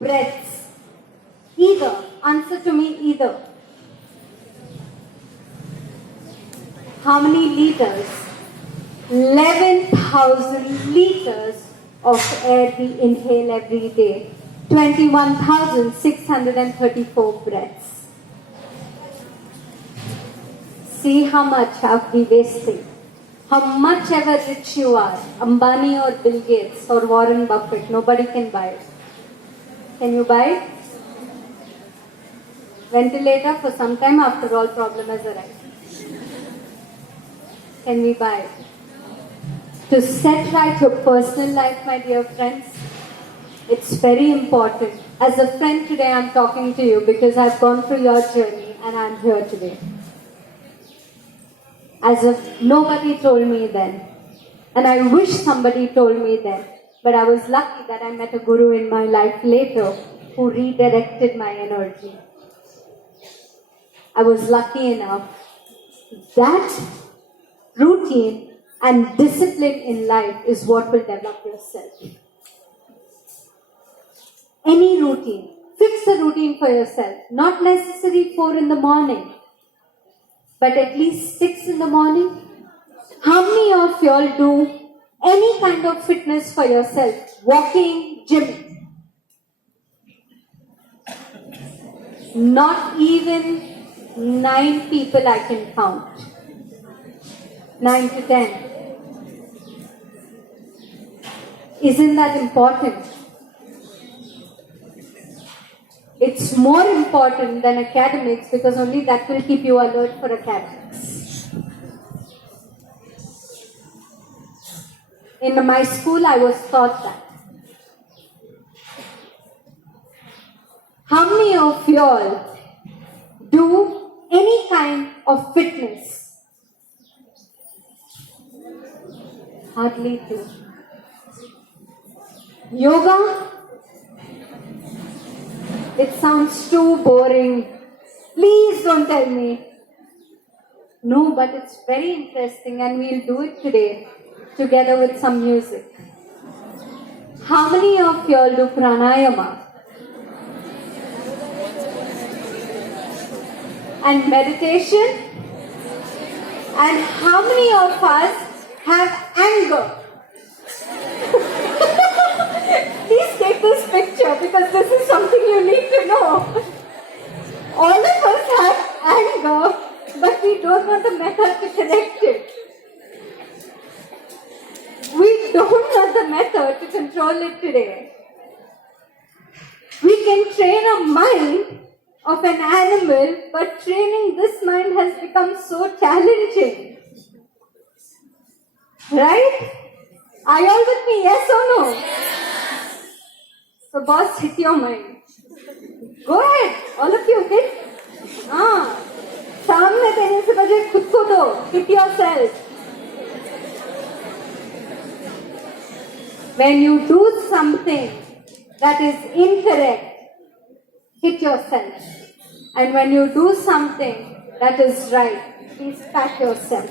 breaths? Either. Answer to me, either. How many liters? 11,000 liters of air we inhale every day. 21,634 breaths. See how much have we wasted. How much ever rich you are, Ambani or Bill Gates or Warren Buffett, nobody can buy it. Can you buy it? Ventilator for some time, after all, problem has arrived. Can we buy it? To set right your personal life, my dear friends, it's very important. As a friend today, I'm talking to you because I've gone through your journey and I'm here today. As if nobody told me then. And I wish somebody told me then. But I was lucky that I met a guru in my life later who redirected my energy. I was lucky enough. That routine and discipline in life is what will develop yourself. Any routine. Fix a routine for yourself. Not necessarily 4 in the morning, but at least 6 in the morning. How many of y'all do any kind of fitness for yourself? Walking, gym. Not even 9 people I can count. 9 to 10. Isn't that important? It's more important than academics because only that will keep you alert for academics. In my school, I was taught that. How many of y'all do any kind of fitness? Hardly do. Yoga? It sounds too boring. Please don't tell me. No, but it's very interesting and we'll do it today together with some music. How many of y'all do pranayama? And meditation? And how many of us have anger? Please take this picture because this is something you need to know. All of us have anger, but we don't know the method to correct it. We don't know the method to control it today. We can train a mind of an animal, but training this mind has become so challenging. Right? Are you all with me? Yes or no? So boss, hit your mind. Go ahead, all of you, hit. सामने देने से पहले खुद को दो. Hit yourself. When you do something that is incorrect, hit yourself. And when you do something that is right, please pat yourself.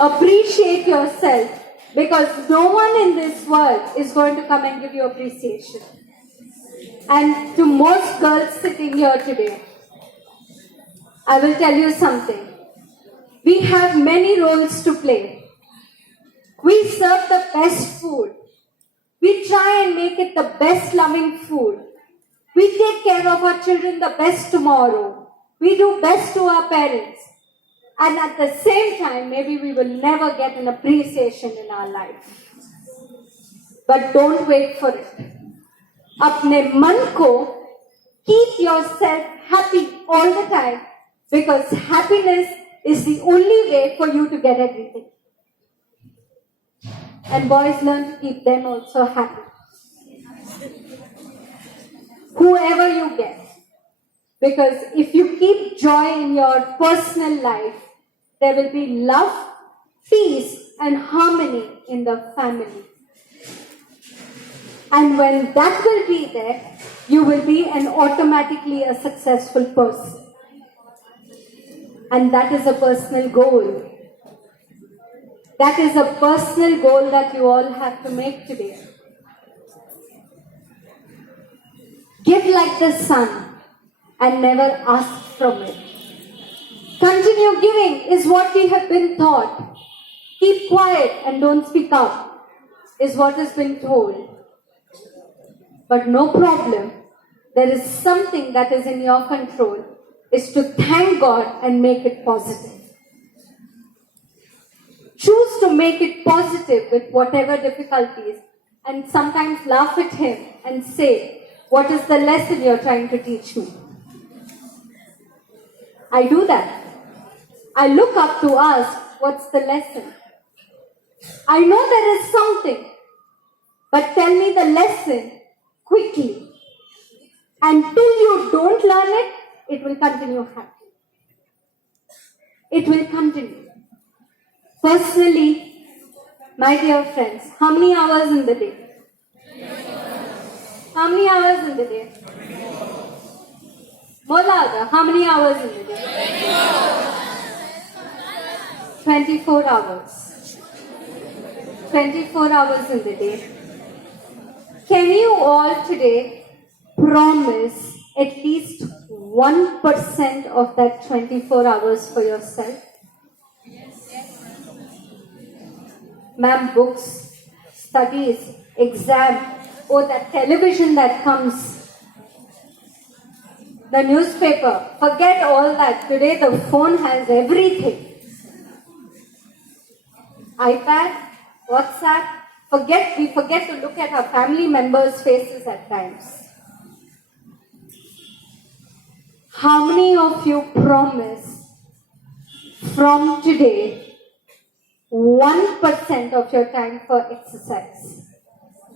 Appreciate yourself. Because no one in this world is going to come and give you appreciation. And to most girls sitting here today, I will tell you something. We have many roles to play. We serve the best food. We try and make it the best loving food. We take care of our children the best tomorrow. We do best to our parents. And at the same time, maybe we will never get an appreciation in our life. But don't wait for it. Apne man ko, keep yourself happy all the time because happiness is the only way for you to get everything. And boys, learn to keep them also happy. Whoever you get. Because if you keep joy in your personal life, there will be love, peace, and harmony in the family. And when that will be there, you will be automatically a successful person. And that is a personal goal. That is a personal goal that you all have to make today. Give like the sun and never ask from it. Continue giving is what we have been taught. Keep quiet and don't speak up is what has been told. But no problem. There is something that is in your control, is to thank God and make it positive. Choose to make it positive with whatever difficulties, and sometimes laugh at Him and say, what is the lesson you're trying to teach me? I do that. I look up to ask, what's the lesson? I know there is something, but tell me the lesson quickly. Until you don't learn it, it will continue happening. It will continue. Personally, my dear friends, how many hours in the day? How many hours in the day? More louder. How many hours in the day? 24 hours. 24 hours in the day. Can you all today promise at least 1% of that 24 hours for yourself? Ma'am, books, studies, exam, or that television that comes, the newspaper, forget all that. Today the phone has everything. iPad, WhatsApp, we forget to look at our family members' faces at times. How many of you promise from today 1% of your time for exercise?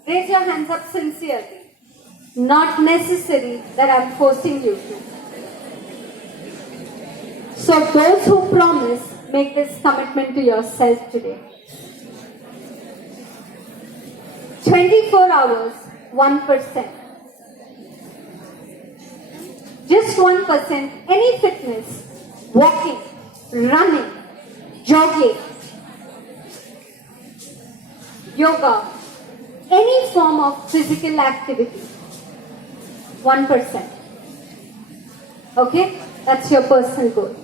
Raise your hands up sincerely. Not necessary that I'm forcing you to. So those who promise, make this commitment to yourself today. 24 hours, 1%. Just 1%, any fitness, walking, running, jogging, yoga, any form of physical activity, 1%. Okay? That's your personal goal.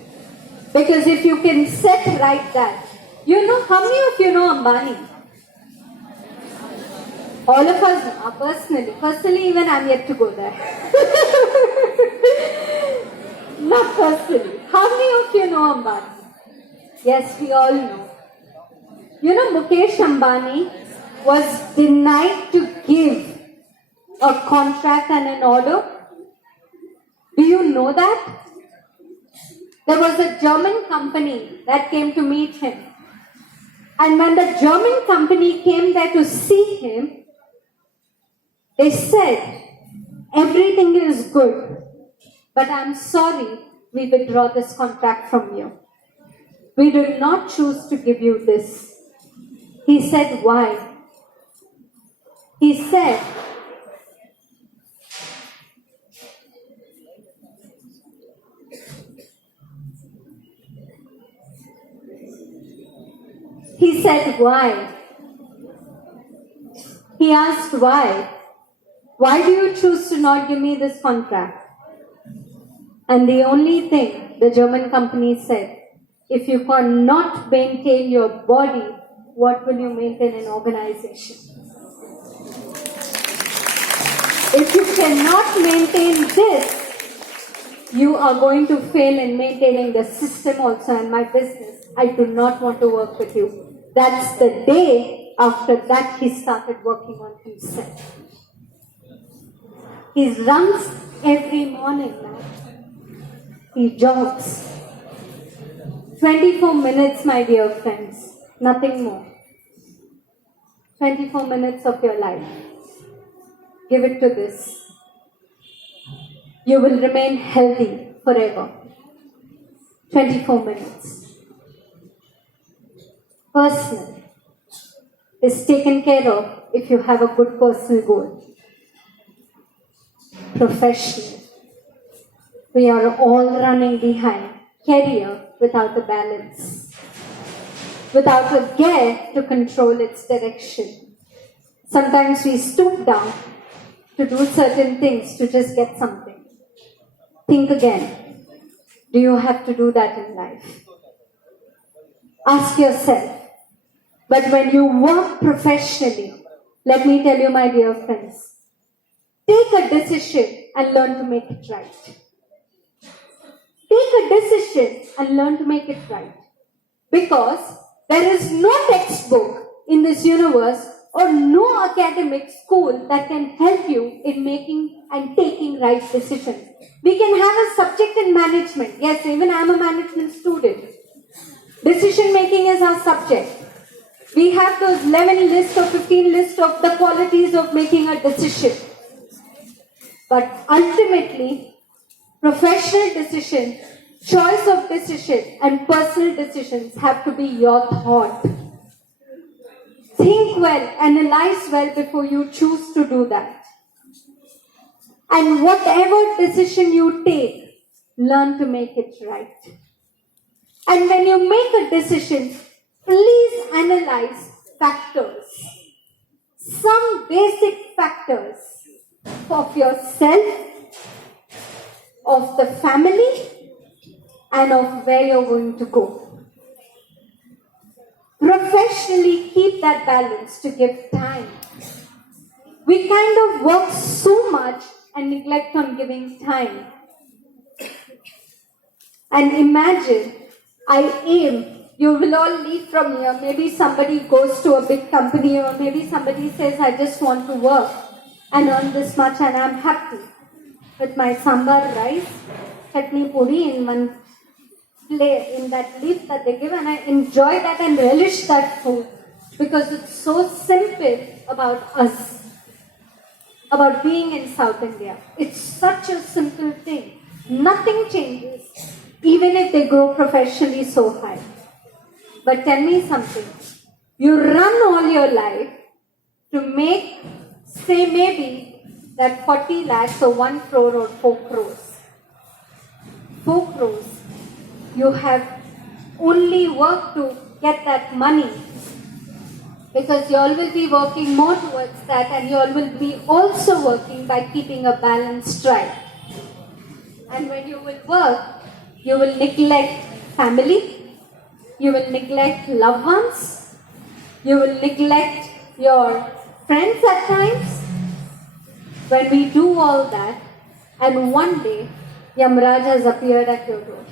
Because if you can set right that, you know, how many of you know Ambani? All of us know, personally. Personally, even I'm yet to go there. Not personally. How many of you know Ambani? Yes, we all know. You know, Mukesh Ambani was denied to give a contract and an order. Do you know that? There was a German company that came to meet him. And when the German company came there to see him, they said, everything is good, but I'm sorry, we withdraw this contract from you. We did not choose to give you this. He said, why? He said, why? He asked why. Why do you choose to not give me this contract? And the only thing the German company said, if you cannot maintain your body, what will you maintain an organization? If you cannot maintain this, you are going to fail in maintaining the system also and my business. I do not want to work with you. That's the day after that he started working on himself. He runs every morning now. He jogs. 24 minutes, my dear friends. Nothing more. 24 minutes of your life. Give it to this. You will remain healthy forever. 24 minutes. Personal is taken care of if you have a good personal goal. Professional. We are all running behind. Career without a balance. Without a gear to control its direction. Sometimes we stoop down to do certain things to just get something. Think again. Do you have to do that in life? Ask yourself. But when you work professionally, let me tell you, my dear friends, take a decision and learn to make it right. Take a decision and learn to make it right. Because there is no textbook in this universe or no academic school that can help you in making and taking right decisions. We can have a subject in management. Yes, even I am a management student. Decision making is our subject. We have those 11 lists or 15 lists of the qualities of making a decision. But ultimately, professional decision, choice of decision, and personal decisions have to be your thought. Think well, analyze well before you choose to do that. And whatever decision you take, learn to make it right. And when you make a decision, please analyze factors. Some basic factors of yourself, of the family, and of where you're going to go. Professionally, keep that balance to give time. We kind of work so much and neglect on giving time. And imagine, I aim, you will all leave from here. Maybe somebody goes to a big company, or maybe somebody says, I just want to work and earn this much and I'm happy with my sambar rice, chutney puri in one play, in that leaf that they give, and I enjoy that and relish that food because it's so simple about us, about being in South India. It's such a simple thing. Nothing changes, even if they grow professionally so high. But tell me something. You run all your life to make, say maybe, that 40 lakhs or 1 crore or 4 crores. 4 crores. You have only worked to get that money because you all will be working more towards that, and you all will be also working by keeping a balanced diet. And when you will work, you will neglect family, you will neglect loved ones, you will neglect your friends at times. When we do all that, and one day Yamraj has appeared at your door,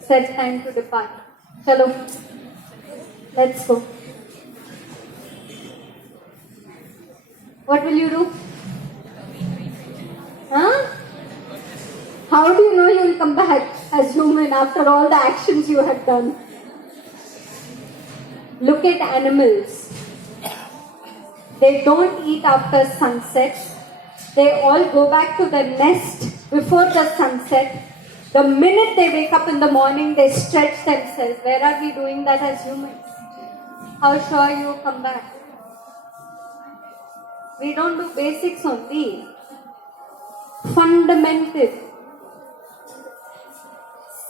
said time to depart. Chalo, let's go. What will you do? Huh? How do you know you will come back as human after all the actions you have done? Look at animals. They don't eat after sunset. They all go back to the nest before the sunset. The minute they wake up in the morning, they stretch themselves. Where are we doing that as humans? How sure you will come back? We don't do basics only. Fundamental.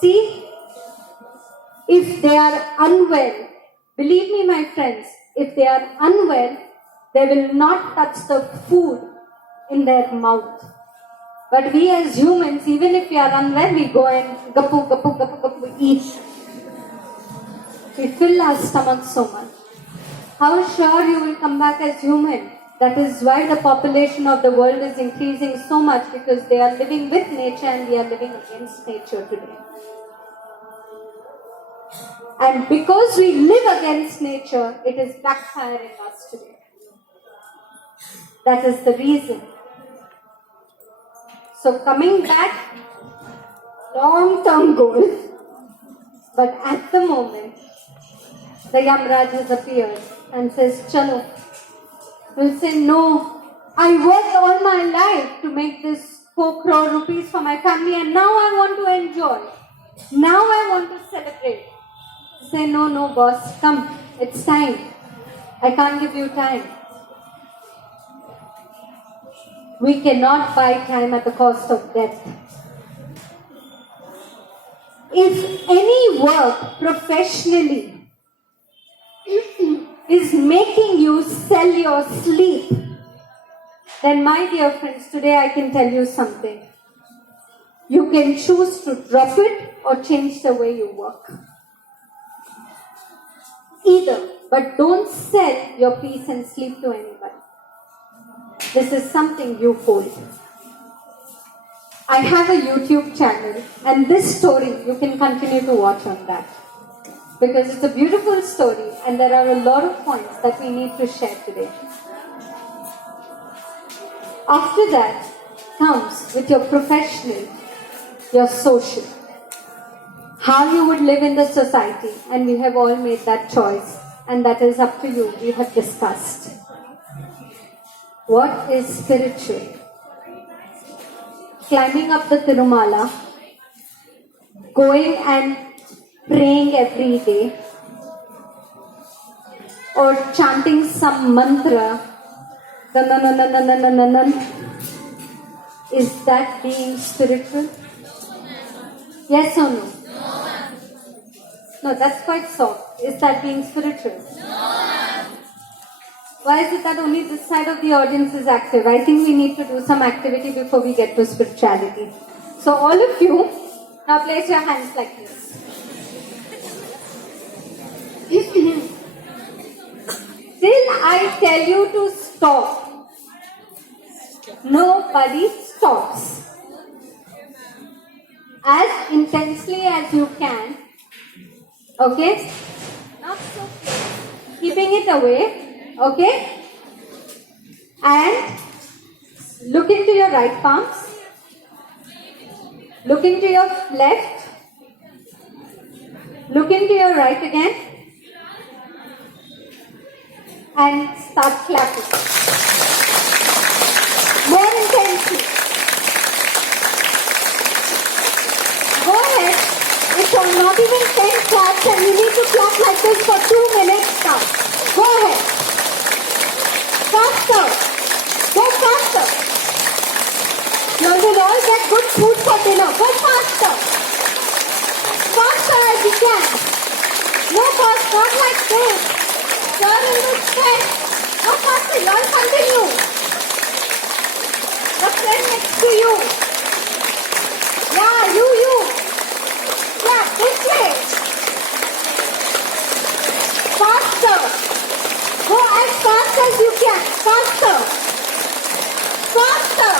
See, if they are unwell, believe me my friends, if they are unwell, they will not touch the food in their mouth. But we as humans, even if we are unwell, we go and gappu, gappu, gappu, gappu, eat. We fill our stomachs so much. How sure you will come back as human? That is why the population of the world is increasing so much, because they are living with nature and we are living against nature today. And because we live against nature, it is backfiring us today. That is the reason. So coming back, long-term goal, but at the moment, the Yamraj has appeared and says, Chalo. We'll say, no, I worked all my life to make this 4 crore rupees for my family, and now I want to enjoy. Now I want to celebrate. Say, no, boss, come, it's time. I can't give you time. We cannot buy time at the cost of death. If any work professionally is making you sell your sleep, then my dear friends, today I can tell you something. You can choose to drop it or change the way you work. Either, but don't sell your peace and sleep to anybody. This is something you hold. I have a YouTube channel, and this story you can continue to watch on that. Because it's a beautiful story, and there are a lot of points that we need to share today. After that comes with your professional, your social. How you would live in the society, and we have all made that choice, and that is up to you. We have discussed. What is spiritual? Climbing up the Tirumala, going and praying every day, or chanting some mantra. Is that being spiritual? Yes or no? No, that's quite soft. Is that being spiritual? Why is it that only this side of the audience is active? I think we need to do some activity before we get to spirituality. So all of you, now place your hands like this. Till I tell you to stop, nobody stops. As intensely as you can. Okay? Not so close. Keeping it away. Okay? And look into your right palms. Look into your left. Look into your right again. And start clapping. More intensely. Go ahead. It's not even 10 claps and you need to clap like this for 2 minutes now. Go ahead. Faster. Go faster. You will all get good food for dinner. Go faster. Faster as you can. No fast, not like this. Turn in the sweat. Go faster. You all continue. The friend next to you. Yeah, you. Yeah, this way. Faster. Go as fast as you can. Faster. Faster.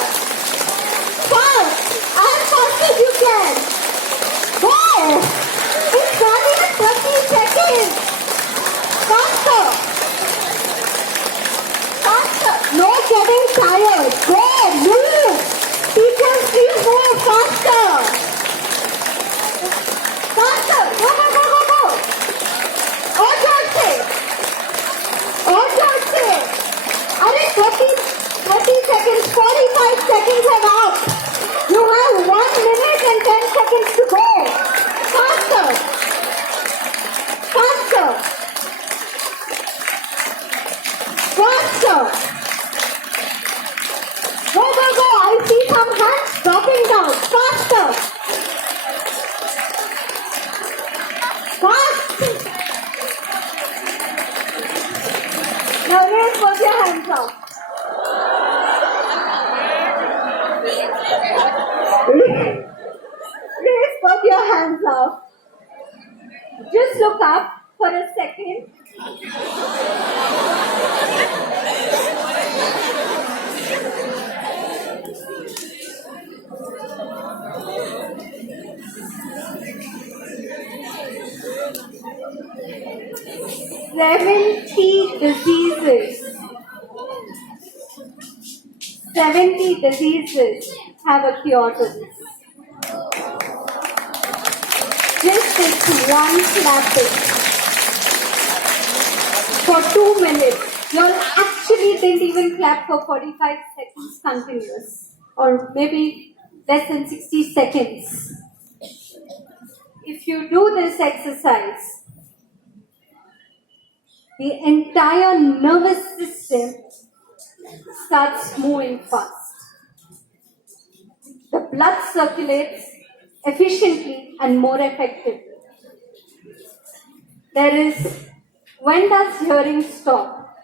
Fast. As fast as you can. Go. It's only 30 seconds. Faster. Faster. No getting tired. Go. Move. Teachers, please move faster. Faster. Go. और जोर से. अरे 30 seconds, 45 seconds are out. You have 1 minute and 10 seconds to go. Faster. Go. I see some hands dropping down. Faster. Fast. Now raise both your hands up. Raise both your hands up. Just look up for a second. Seventy diseases have a cure to this. Just this one clapping for 2 minutes. You all actually didn't even clap for 45 seconds continuous, or maybe less than 60 seconds. If you do this exercise, the entire nervous system starts moving fast. The blood circulates efficiently and more effectively. When does hearing stop?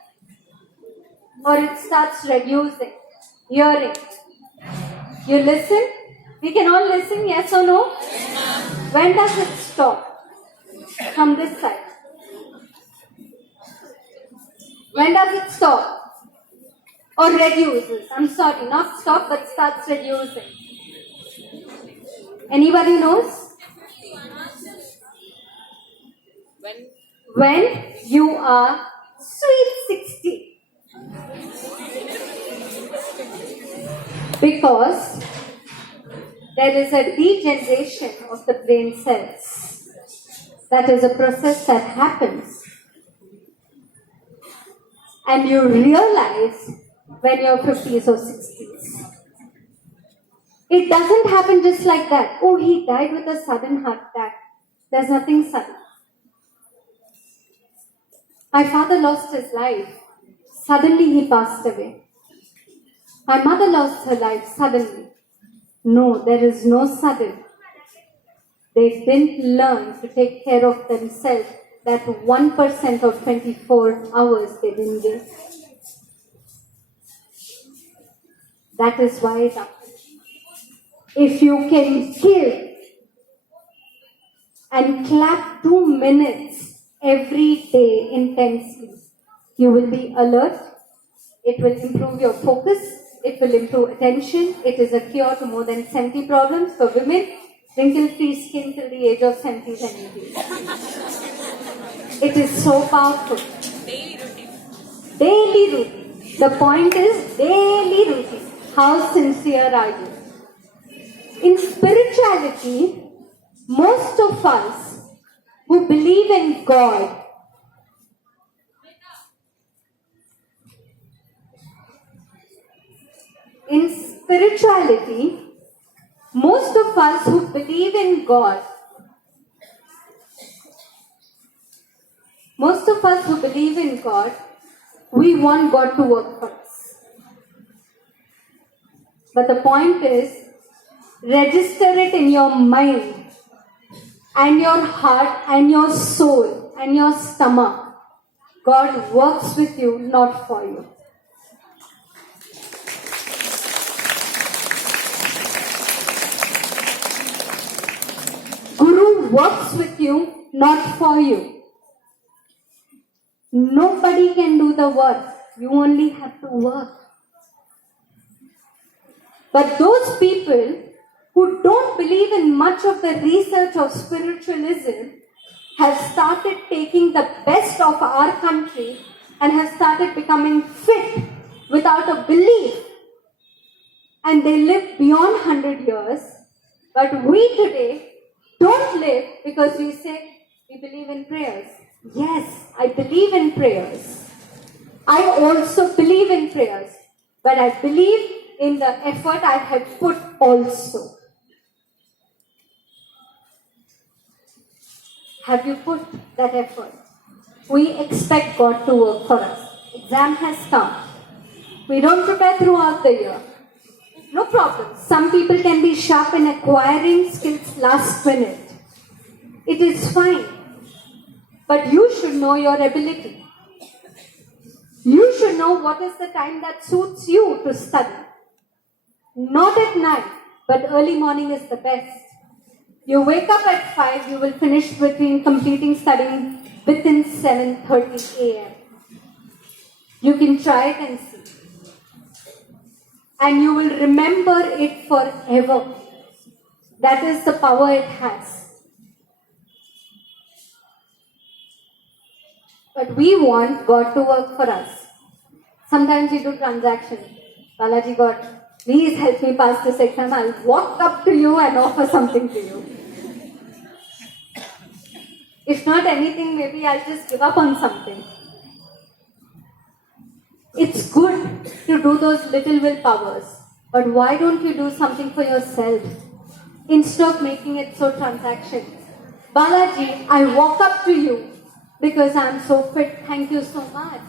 Or it starts reducing? Hearing. You listen? We can all listen, yes or no? When does it stop? From this side. When does it stop? Or reduces? I'm sorry, not stop, but starts reducing. Anybody knows? When you are sweet 60. Because there is a degeneration of the brain cells. That is a process that happens. And you realize when you're 50s or 60s. It doesn't happen just like that. Oh, he died with a sudden heart attack. There's nothing sudden. My father lost his life. Suddenly he passed away. My mother lost her life suddenly. No, there is no sudden. They didn't learn to take care of themselves. That 1% of 24 hours they didn't give. That is why it happens. If you can kill and clap 2 minutes every day intensely, you will be alert. It will improve your focus. It will improve attention. It is a cure to more than 70 problems for women. Wrinkle-free skin till the age of 70s and 80s. It is so powerful. Daily routine. Daily routine. The point is daily routine. How sincere are you? In spirituality, most of us who believe in God most of us who believe in God, we want God to work for us. But the point is, register it in your mind and your heart and your soul and your stomach. God works with you, not for you. Guru works with you, not for you. Nobody can do the work. You only have to work. But those people who don't believe in much of the research of spiritualism have started taking the best of our country and have started becoming fit without a belief. And they live beyond 100 years. But we today don't live because we say we believe in prayers. Yes, I believe in prayers. I also believe in prayers. But I believe in the effort I have put also. Have you put that effort? We expect God to work for us. Exam has come. We don't prepare throughout the year. No problem. Some people can be sharp in acquiring skills last minute. It is fine. But you should know your ability. You should know what is the time that suits you to study. Not at night, but early morning is the best. You wake up at 5, you will finish completing studying within 7:30 a.m. You can try it and see. And you will remember it forever. That is the power it has. But we want God to work for us. Sometimes we do transactions. Balaji God, please help me pass this exam. I'll walk up to you and offer something to you. If not anything, maybe I'll just give up on something. It's good to do those little willpowers. But why don't you do something for yourself? Instead of making it so transactional. Balaji, I walk up to you because I'm so fit. Thank you so much.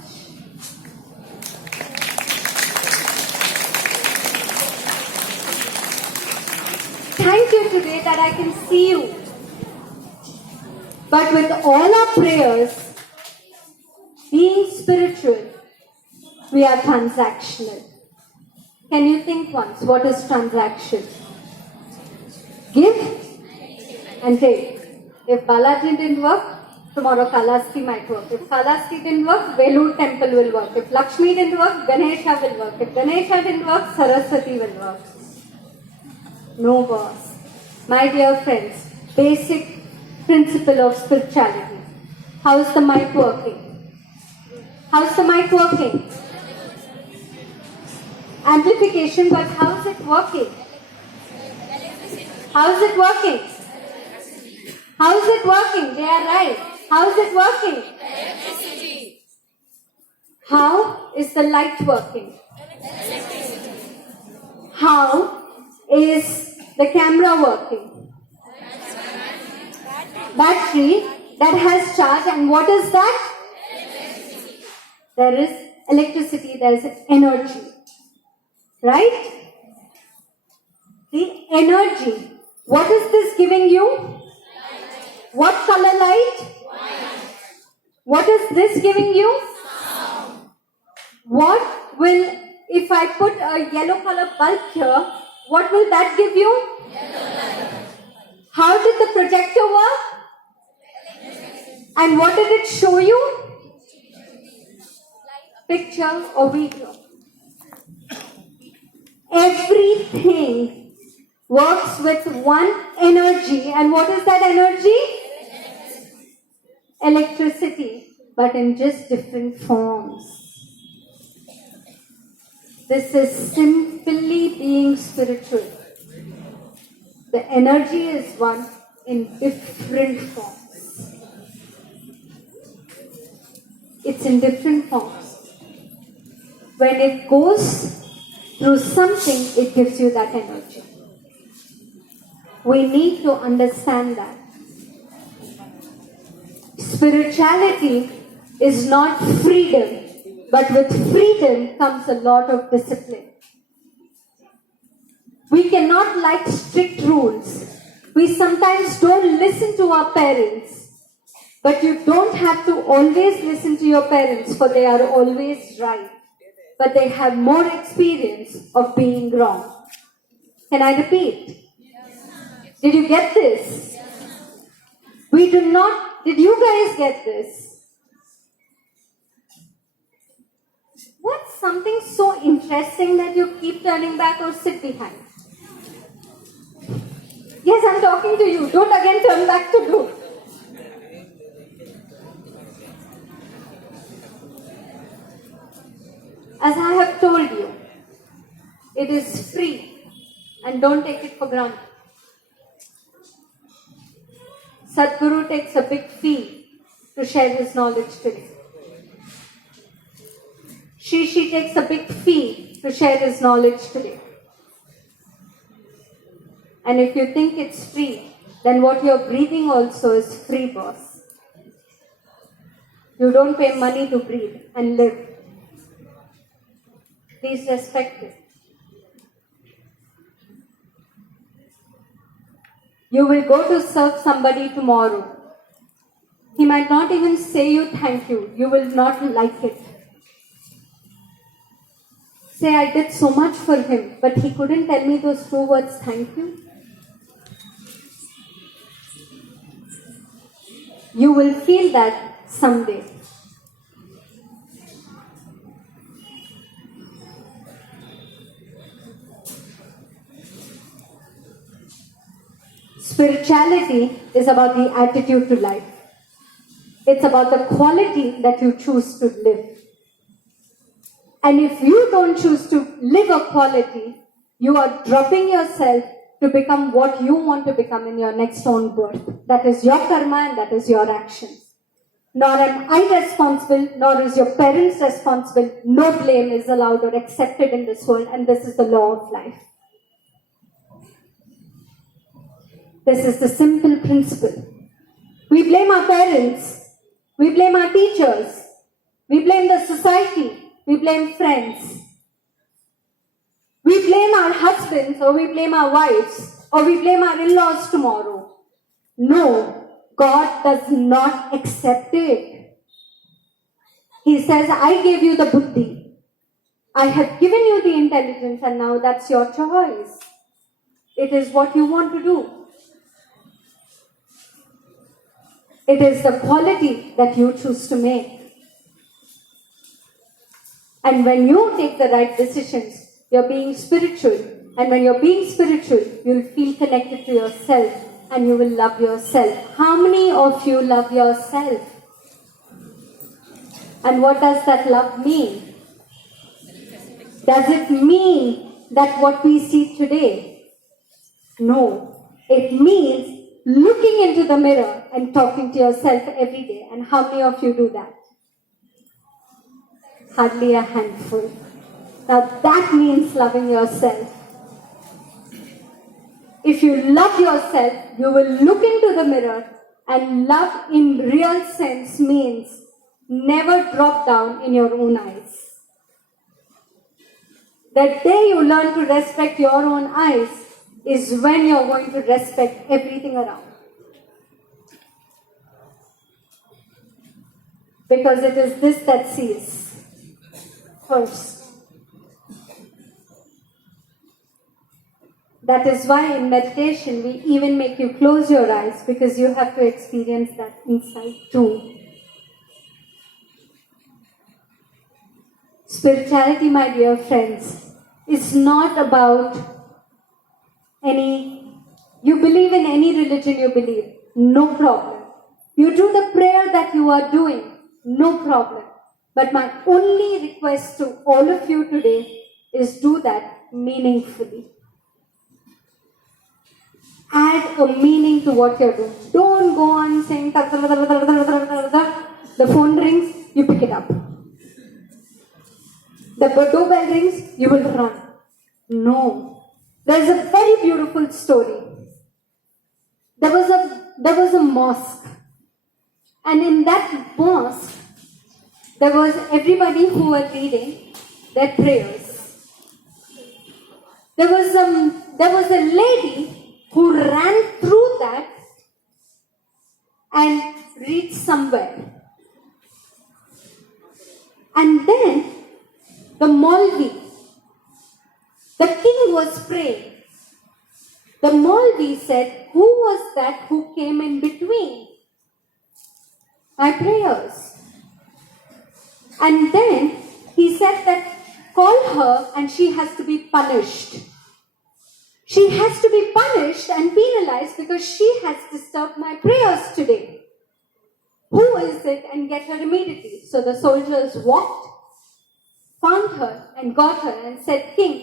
Thank you today that I can see you. But with all our prayers, being spiritual, we are transactional. Can you think once? What is transaction? Give and take. If Balaji didn't work, tomorrow Kalahasti might work. If Kalahasti didn't work, Velur temple will work. If Lakshmi didn't work, Ganesha will work. If Ganesha didn't work, Saraswati will work. No boss. My dear friends, basic principle of spirituality. How's the mic working? How's the mic working? Amplification, but how's it working? How's it working? How's it working? They are right. How's it working? Electricity. How is the light working? Electricity. How is the camera working? Battery that has charge, and what is that? Electricity. There is electricity, there is energy. Right? The energy. What is this giving you? Light. What color light? White. What is this giving you? Sound. What will, if I put a yellow color bulb here, what will that give you? Yellow light. How did the projector work? And what did it show you? Picture or video. Everything works with one energy. And what is that energy? Electricity. But in just different forms. This is simply being spiritual. The energy is one in different forms. It's in different forms. When it goes through something, it gives you that energy. We need to understand that. Spirituality is not freedom, but with freedom comes a lot of discipline. We cannot like strict rules. We sometimes don't listen to our parents, but you don't have to always listen to your parents, for they are always right. But they have more experience of being wrong. Can I repeat? Did you get this? We do not. Did you guys get this? What's something so interesting that you keep turning back or sit behind? Yes, I'm talking to you. Don't again turn back to do. As I have told you, it is free and don't take it for granted. Sadhguru takes a big fee to share his knowledge today. She takes a big fee to share his knowledge today. And if you think it's free, then what you're breathing also is free, boss. You don't pay money to breathe and live. Please respect it. You will go to serve somebody tomorrow. He might not even say you thank you. You will not like it. Say, I did so much for him, but he couldn't tell me those 2 words, thank you. You will feel that someday. Spirituality is about the attitude to life. It's about the quality that you choose to live. And if you don't choose to live a quality, you are dropping yourself to become what you want to become in your next own birth. That is your karma and that is your action. Nor am I responsible, nor is your parents responsible. No blame is allowed or accepted in this world, and this is the law of life. This is the simple principle. We blame our parents, we blame our teachers, we blame the society, we blame friends. We blame our husbands, or we blame our wives, or we blame our in-laws tomorrow. No, God does not accept it. He says, I gave you the buddhi. I have given you the intelligence and now that's your choice. It is what you want to do. It is the quality that you choose to make. And when you take the right decisions, you're being spiritual. And when you're being spiritual, you'll feel connected to yourself and you will love yourself. How many of you love yourself? And what does that love mean? Does it mean that what we see today? No. It means looking into the mirror and talking to yourself every day. And how many of you do that? Hardly a handful. Now that means loving yourself. If you love yourself, you will look into the mirror, and love in real sense means never drop down in your own eyes. The day you learn to respect your own eyes is when you're going to respect everything around. Because it is this that sees first. That is why in meditation we even make you close your eyes, because you have to experience that inside too. Spirituality, my dear friends, is not about you believe in any religion you believe, no problem. You do the prayer that you are doing, no problem. But my only request to all of you today is do that meaningfully. Add a meaning to what you're doing. Don't go on saying, the phone rings, you pick it up. The doorbell rings, you will run. No. There's a very beautiful story. There was a mosque. And in that mosque, there was everybody who were leading their prayers. There was a lady who ran through that and reached somewhere. And then the Maulvi, the king was praying. The Maulvi said, who was that who came in between my prayers? And then he said that call her and she has to be punished. She has to be punished and penalized because she has disturbed my prayers today. Who is it? And get her immediately. So the soldiers walked, found her and got her and said, King,